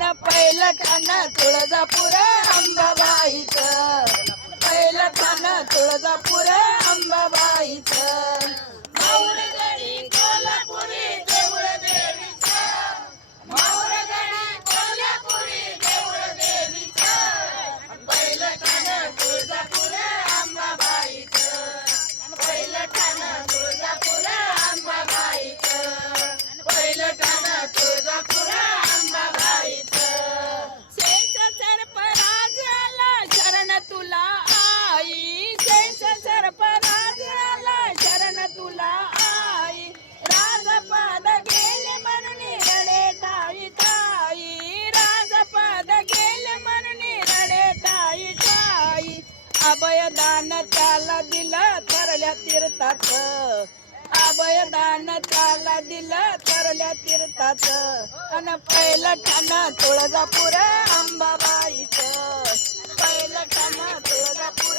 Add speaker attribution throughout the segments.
Speaker 1: पहिलं काना तुळजापुर अंबा अभयदान त्याला दिलं तरल्या तीर्थाच अभयदान त्याला दिलं तरल्या तीर्थाच अन पहिलं ठाण तुळजापुर अंबाबाईच. पहिलं ठाण तुळजापुर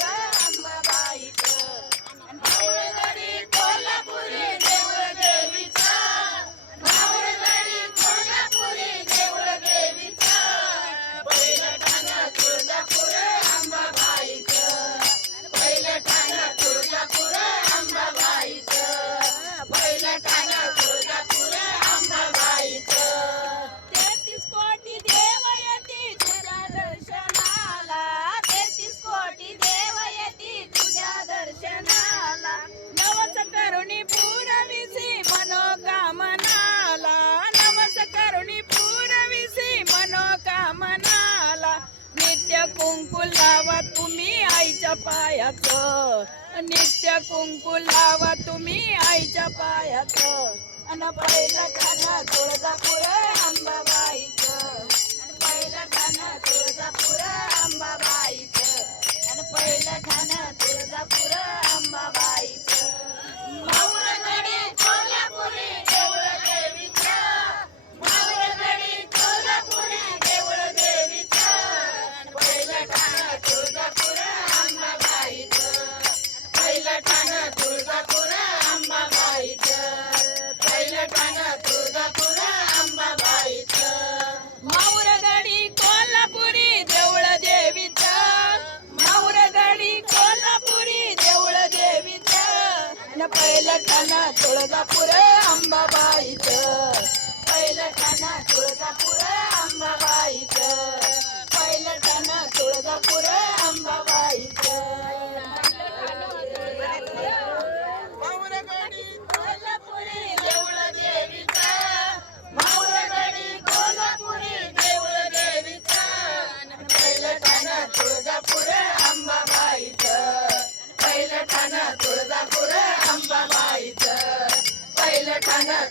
Speaker 1: कुंकू लावा तुम्ही आईच्या पायाच. नित्य कुंकू लावा तुम्ही आईच्या पायाच. अन पहिला गाणं तुळजापुर अंबाबाईच. पहिला खाना तुळजापुर अंबाबाईच. आणि पहिला तुळजापुरे अंबाबाईचं.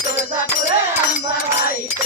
Speaker 1: ತುಳಜಾಪುರ ಅಂಬಾಯಿತ